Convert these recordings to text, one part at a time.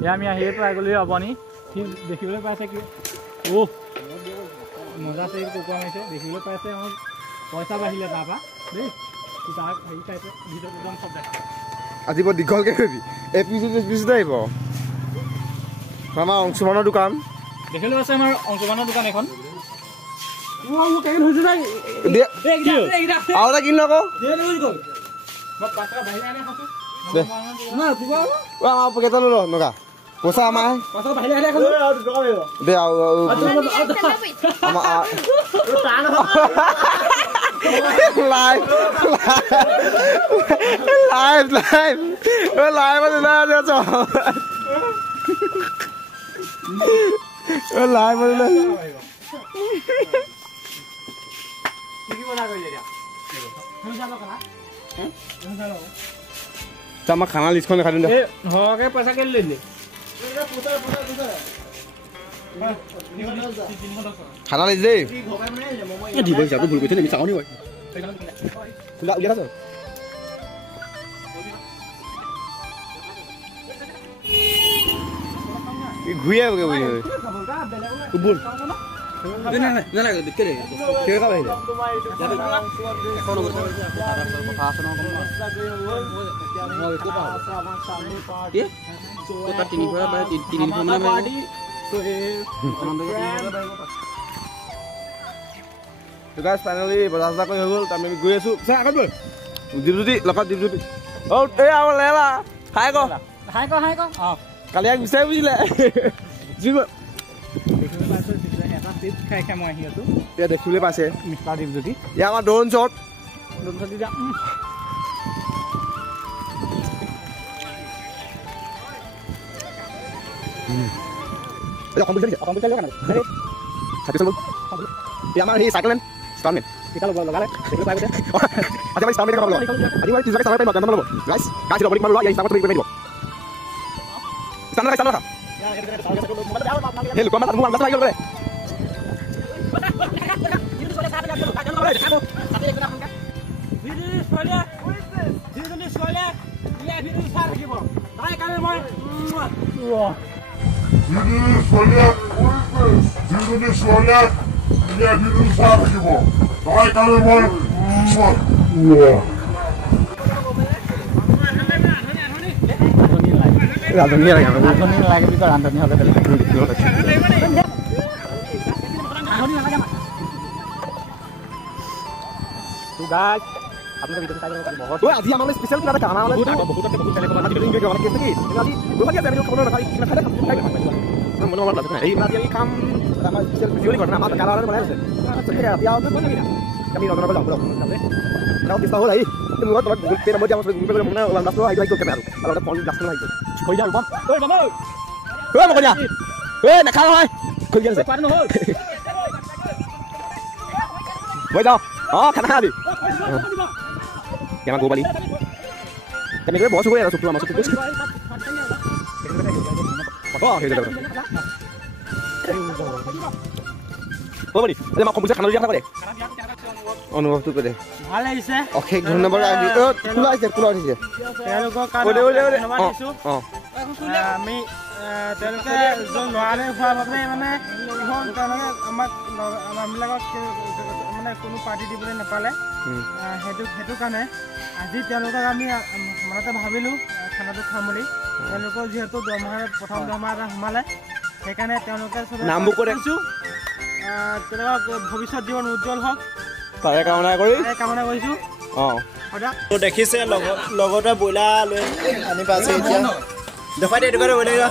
এয়া আমি আহিয়ে পাই গ'লো আপুনি সি দেখিবলৈ পাইছে কি মজা আছে কুকুৰা মাৰিছে দেখিবলৈ পাইছে আমাৰ পইচা বাঢ়িলে তাৰপৰা দেই তাক হেৰি চাইছে ভিতৰত একদম চব দেখা আজি বৰ দীঘলকৈ কৰিবি এপিচোড আহিব আমাৰ অংশুমানৰ দোকান দেখিলোঁ আছে আমাৰ অংশুমানৰ দোকান এখন আৰু এটা কিন আকৌ আমাৰ পকেটত ল নগা পইচা আমাৰ দে আমাৰ খানা লিষ্টখন দেখাই দিম ঘৰকে পইচা কেলে লৈলি খানা লিষ্ট দেই ঘূৰি আহিবগে ফাইনেলি বজাৰ চজাৰ কৰি হৈ গ'ল আমি গৈ আছো দীপজ্যোতি লগত দীপজ্যোতি এই আৰু লেলা হাই ক কালি ইয়াক বিচাৰি বুজিলে দেখিবলৈ পাইছে মিষ্টাৰ দীপজ্যোতি ইয়াৰ আমাৰ ড্ৰোন শ্বট আমাৰ সেই চাইকেলমেন ষ্টাৰমেন লগালে আজি ষ্টাৰমেন খাব লাগিব আজি মই তিনিজনে চাব পাৰিম ল'ব গাইছ গাইছ ল'ব লাগিব ইয়াৰ হিচাপত তুমি কৰি দিব ষ্টাৰমেন ষ্টাৰমেন খা হেল কমা মোৰ মাছ লাগি গ'ল ৰান্ধনী লাগে ৰান্ধনী হ'লে আজি আমাৰ স্পেচিয়েল কিবা এটা খানা খাম আমাৰ স্পেচিয়েল ভিডিঅ' কৰে আমাৰ কালাৰ বনাই আছে আমি নজনাব যাওঁ চেষ্টা হ'ল আহি মোৰ তোমাক গুগল পে নম্বৰ দিয়া গুগল পে মানে লাষ্ট আহি গ'ল কেমেৰা আৰু ফোন লাষ্ট আহি গ'ল হৈ যায় নাখাওঁ হয় হৈ গৈছে হৈ যাওঁ অঁ খানা খা দি আমাৰ গোবালি তেনেকৈ বছ হৈ আৰু আমাৰ চুপ খানা দিয়া কৰে অনুভৱটো কৰে ভাল লাগিছে অশেষ ধন্যবাদ খোলা হৈছে আমি তেওঁলোকে নোৱাৰে হোৱাৰ বাবে মানে তেওঁলোকে আমাক আমাৰবিলাকক মানে কোনো পাৰ্টি দিবলৈ নাপালে সেইটো কাৰণে আজি তেওঁলোকক আমি মনতে ভাবিলোঁ খানাটো খাম বুলি তেওঁলোকৰ যিহেতু প্ৰথম দৰমহা এটা সোমালে সেইকাৰণে তেওঁলোকে নামবোৰ কৰি ৰাখিছোঁ তেওঁলোকক ভৱিষ্যত জীৱন উজ্জ্বল হওক তাৰে কামনা কৰিছোঁ দেখিছে লগতে ব্ৰইলাৰ লৈ আনি পাইছে এতিয়া দেখুৱাই দিয়ে এইটো ব্ৰইলাৰ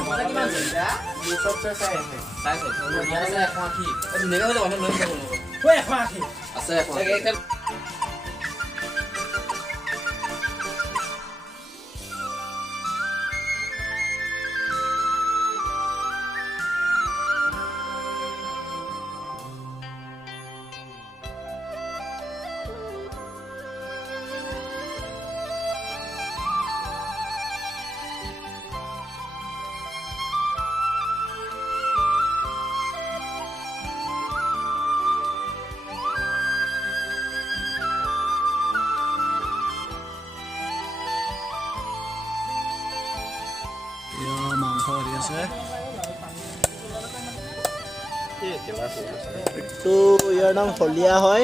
মাংস হেৰি আছে এইটো ইয়াৰ নাম হলিয়া হয়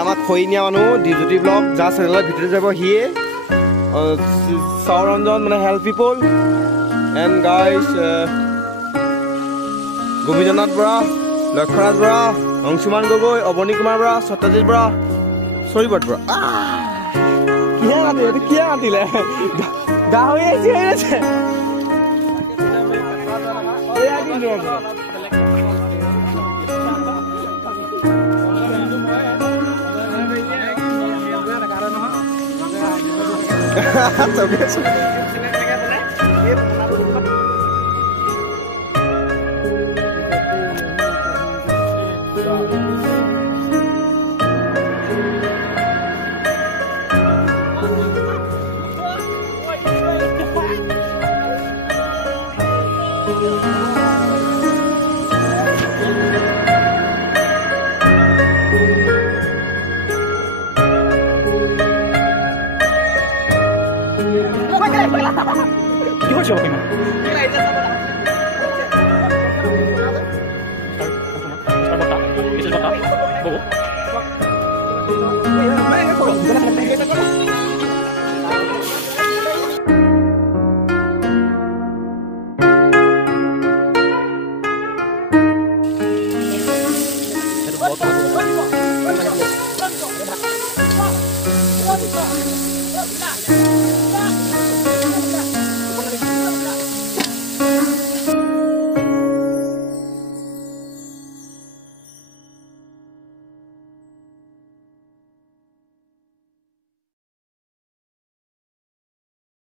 আমাক খৈ নিয়া মানুহ ডিজুটি ব্লগ যাৰ চেনেলৰ ভিতৰত যাব সিয়ে সৌৰঞ্জন মানে help people and guys Gobindanath Bora Lakshyaraj Bora Angshuman Gogoi Abani Kumar Bora Satyajit Bora চৰিবত বৰা কিহে মাতিলে এইটো কিহে মাতিলে গাহৰি আহিছে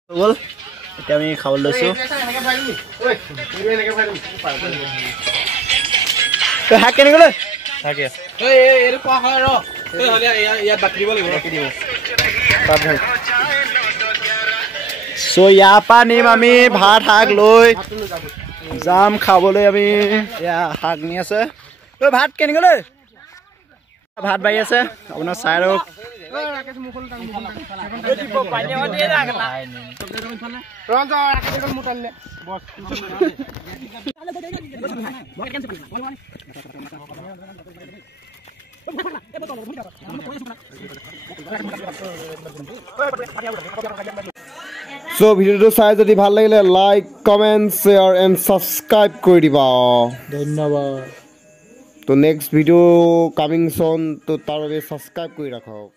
গ'ল এতিয়া আমি খাবলৈ লৈছোঁ শাক কেনেকৈ লৈ শাক চ' ইয়াৰ পৰা নিম আমি ভাত শাক লৈ যাম খাবলৈ আমি এয়া শাক নি আছে ভাত কেনেকৈ লৈ ভাত বাঢ়ি আছে আপোনাৰ চাই ৰওক So ভিডিওটো চাই যদি ভাল লাগিলে like comment share and subscribe কৰি দিবা ধন্যবাদ তো নেক্সট ভিডিও কামিং সোন তো তাৰ বাবে সাবস্ক্ৰাইব কৰি ৰাখক